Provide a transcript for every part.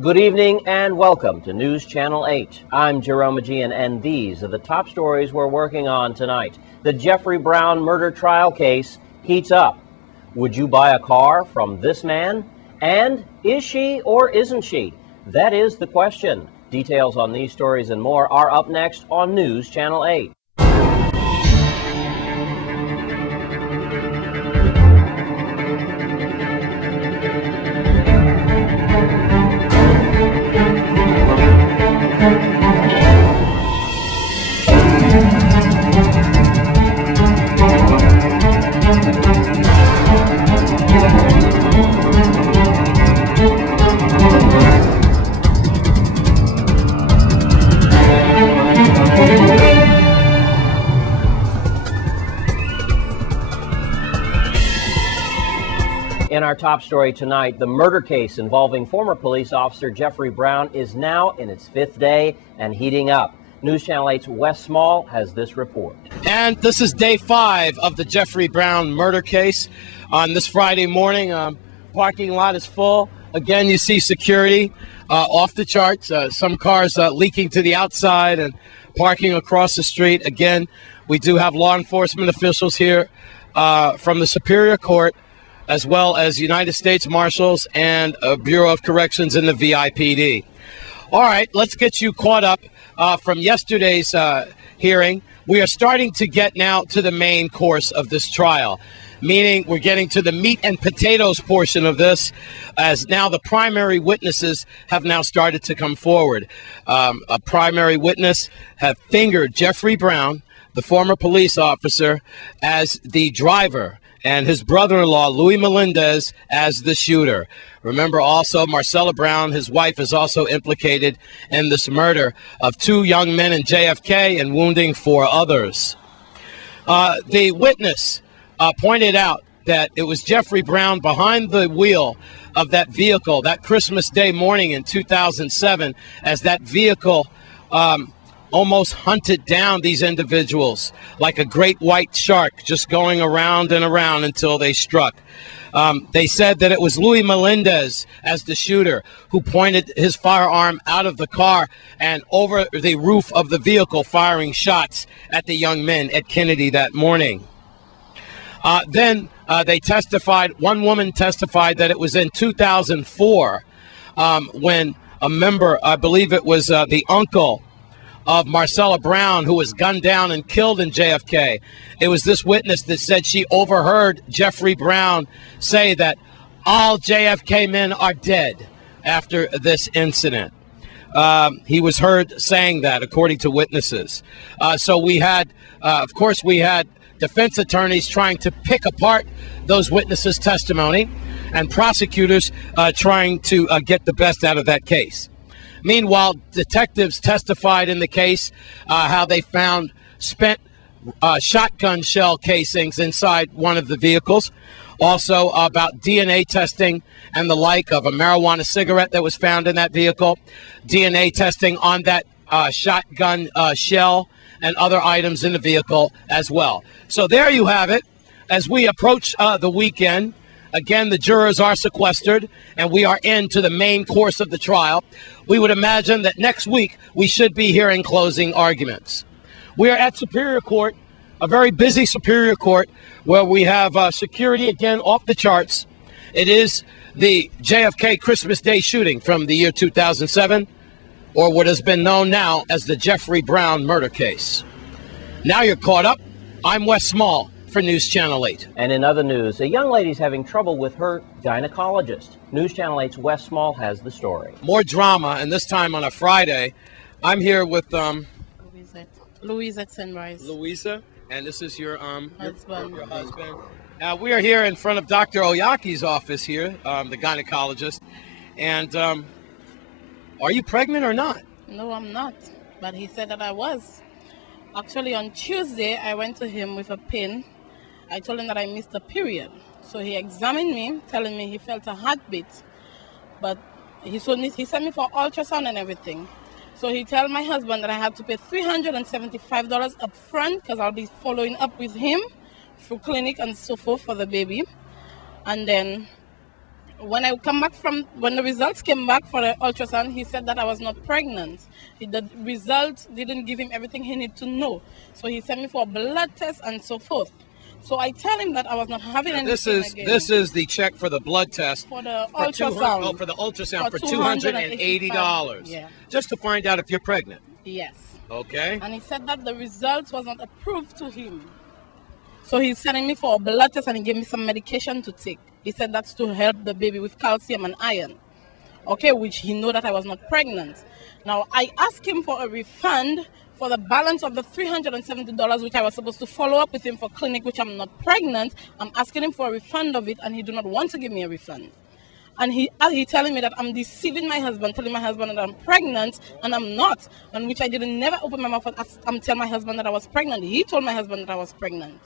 Good evening and welcome to News Channel 8. I'm Jerome Aegean, and these are the top stories we're working on tonight. The Jeffrey Brown murder trial case heats up. Would you buy a car from this man? And is she or isn't she? That is the question. Details on these stories and more are up next on News Channel 8. In our top story tonight, the murder case involving former police officer Jeffrey Brown is now in its fifth day and heating up. News Channel 8's Wes Small has this report. And this is day 5 of the Jeffrey Brown murder case. On this Friday morning, parking lot is full. Again, you see security off the charts. Some cars leaking to the outside and parking across the street. Again, we do have law enforcement officials here from the Superior Court, as well as United States Marshals and Bureau of Corrections in the VIPD. All right, let's get you caught up from yesterday's hearing. We are starting to get now to the main course of this trial, meaning we're getting to the meat and potatoes portion of this, as now the primary witnesses have now started to come forward. A primary witness have fingered Jeffrey Brown, the former police officer, as the driver, and his brother-in-law, Louis Melendez, as the shooter. Remember also, Marcella Brown, his wife, is also implicated in this murder of 2 young men in JFK and wounding 4 others. The witness pointed out that it was Jeffrey Brown behind the wheel of that vehicle that Christmas Day morning in 2007, as that vehicle almost hunted down these individuals like a great white shark, just going around and around until they struck. They said that it was Louis Melendez, as the shooter, who pointed his firearm out of the car and over the roof of the vehicle, firing shots at the young men at Kennedy that morning. Then they testified, one woman testified that it was in 2004 when a member, I believe it was the uncle of Marcella Brown, who was gunned down and killed in JFK. It was this witness that said she overheard Jeffrey Brown say that all JFK men are dead after this incident. He was heard saying that, according to witnesses. So we had, of course, we had defense attorneys trying to pick apart those witnesses' testimony, and prosecutors trying to get the best out of that case. Meanwhile, detectives testified in the case how they found spent shotgun shell casings inside one of the vehicles. Also about DNA testing and the like of a marijuana cigarette that was found in that vehicle. DNA testing on that shotgun shell and other items in the vehicle as well. So there you have it. As we approach the weekend, again, the jurors are sequestered, and we are into the main course of the trial. We would imagine that next week we should be hearing closing arguments. We are at Superior Court, a very busy Superior Court, where we have security again off the charts. It is the JFK Christmas Day shooting from the year 2007, or what has been known now as the Jeffrey Brown murder case. Now you're caught up. I'm Wes Small for News Channel 8. And in other news, a young lady's having trouble with her gynecologist. News Channel 8's Wes Small has the story. More drama, and this time on a Friday. I'm here with Louisa Sunrise. Louisa, and this is your husband. Your husband. We are here in front of Dr. Oyaki's office here, the gynecologist. And are you pregnant or not? No, I'm not. But he said that I was. Actually, on Tuesday, I went to him with a pin. I told him that I missed a period. So he examined me, telling me he felt a heartbeat. But he sent me for ultrasound and everything. So he told my husband that I had to pay $375 up front because I'll be following up with him through clinic and so forth for the baby. And then when the results came back for the ultrasound, he said that I was not pregnant. The results didn't give him everything he needed to know. So he sent me for a blood test and so forth. So I tell him that I was not having anything again. This is the check for the blood test. For the ultrasound. For the ultrasound for $280. Yeah. Just to find out if you're pregnant. Yes. Okay. And he said that the results was not approved to him. So he's sending me for a blood test and he gave me some medication to take. He said that's to help the baby with calcium and iron. Okay, which he know that I was not pregnant. Now, I asked him for a refund for the balance of the $370, which I was supposed to follow up with him for clinic, which I'm not pregnant. I'm asking him for a refund of it, and he do not want to give me a refund. And he telling me that I'm deceiving my husband, telling my husband that I'm pregnant, and I'm not. And which I didn't never open my mouth and tell my husband that I was pregnant. He told my husband that I was pregnant.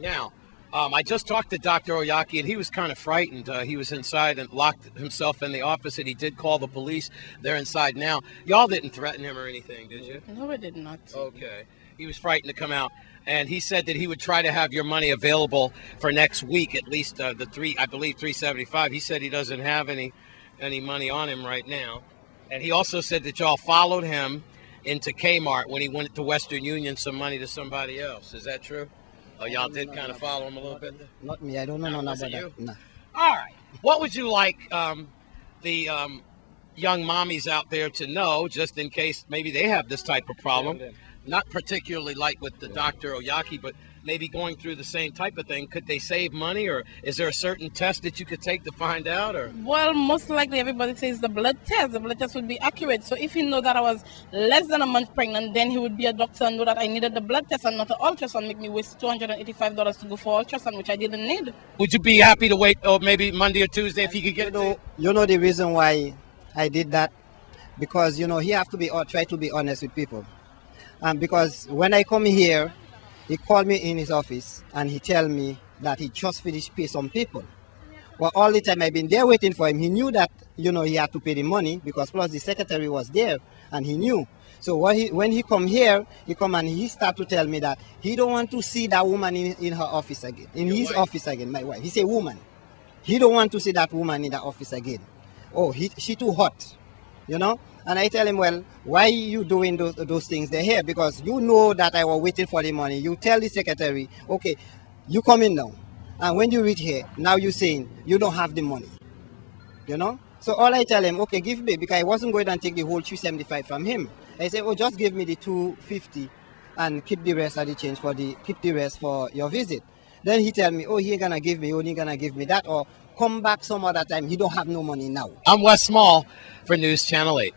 Now, I just talked to Dr. Oyaki, and he was kind of frightened. He was inside and locked himself in the office, and he did call the police. They're inside now. Y'all didn't threaten him or anything, did you? No, we did not. Okay. He was frightened to come out, and he said that he would try to have your money available for next week, at least I believe $375. He said he doesn't have any money on him right now. And he also said that y'all followed him into Kmart when he went to Western Union some money to somebody else. Is that true? Oh, y'all did kind of follow him a little bit? Not me. I don't know nothing about you? that. No. All right. What would you like the young mommies out there to know, just in case maybe they have this type of problem? Not particularly like with the Dr. Oyaki, but maybe going through the same type of thing. Could they save money, or is there a certain test that you could take to find out? Or well, most likely everybody says the blood test. The blood test would be accurate. So if he know that I was less than a month pregnant, then he would be a doctor and know that I needed the blood test and not the ultrasound. Make me waste $285 to go for ultrasound, which I didn't need. Would you be happy to wait, or maybe Monday or Tuesday, if you could get it? You know the reason why I did that? Because, you know, he have to be, or try to be honest with people. Because when I come here, he called me in his office and he tell me that he just finished pay some people. Well, all the time I've been there waiting for him, he knew that, you know, he had to pay the money, because plus the secretary was there and he knew. So when he come here, he come and he start to tell me that he don't want to see that woman in her office again, in his office again, my wife. He say woman. He don't want to see that woman in the office again. Oh, she too hot, you know? And I tell him, well, why you doing those things there here? Because you know that I was waiting for the money. You tell the secretary, okay, you come in now. And when you reach here, now you're saying you don't have the money. You know? So all I tell him, okay, give me, because I wasn't going to take the whole 375 from him. I said, oh, just give me the 250 and keep the rest of the change keep the rest for your visit. Then he tell me, oh, he ain't gonna give me, only gonna give me that, or come back some other time. He don't have no money now. I'm Wes Small for News Channel 8.